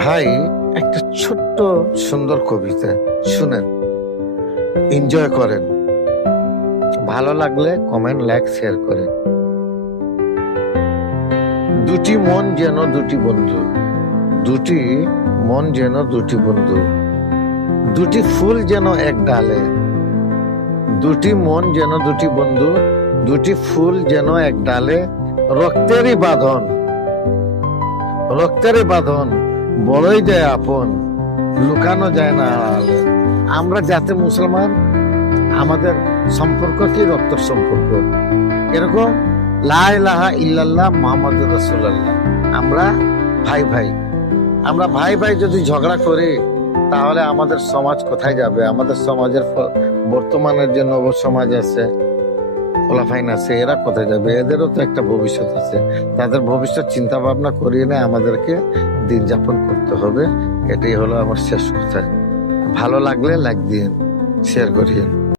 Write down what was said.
ভাই, একটা ছোট্ট সুন্দর কবিতা শুনেন, এনজয় করেন। ভালো লাগলে কমেন্ট, লাইক, শেয়ার করেন। দুটি মন যেন দুটি বন্ধু, দুটি মন যেন দুটি বন্ধু, দুটি ফুল যেন এক ডালে। দুটি মন যেন দুটি বন্ধু, দুটি ফুল যেন এক ডালে। রক্তেরই বাঁধন, রক্তেরই বাঁধন, বড়ই যায় আপন, লুকানো যায় না আড়ালে। আমরা যাতে মুসলমান, আমাদের সম্পর্ক কি রক্তের সম্পর্ক। এরকম লা ইলাহা ইল্লাল্লাহ মুহাম্মাদুর রাসূলুল্লাহ। আমরা ভাই ভাই, আমরা ভাই ভাই যদি ঝগড়া করি তাহলে আমাদের সমাজ কোথায় যাবে? আমাদের সমাজের বর্তমানের যে নব সমাজ আছে, ফলাফাইন আছে, এরা কোথায় যাবে? এদেরও তো একটা ভবিষ্যৎ আছে। তাদের ভবিষ্যৎ চিন্তা ভাবনা করিয়ে নিয়ে আমাদেরকে দিন যাপন করতে হবে। এটাই হলো আমার শেষ কথা। ভালো লাগলে লাইক দিন, শেয়ার করিয়েন।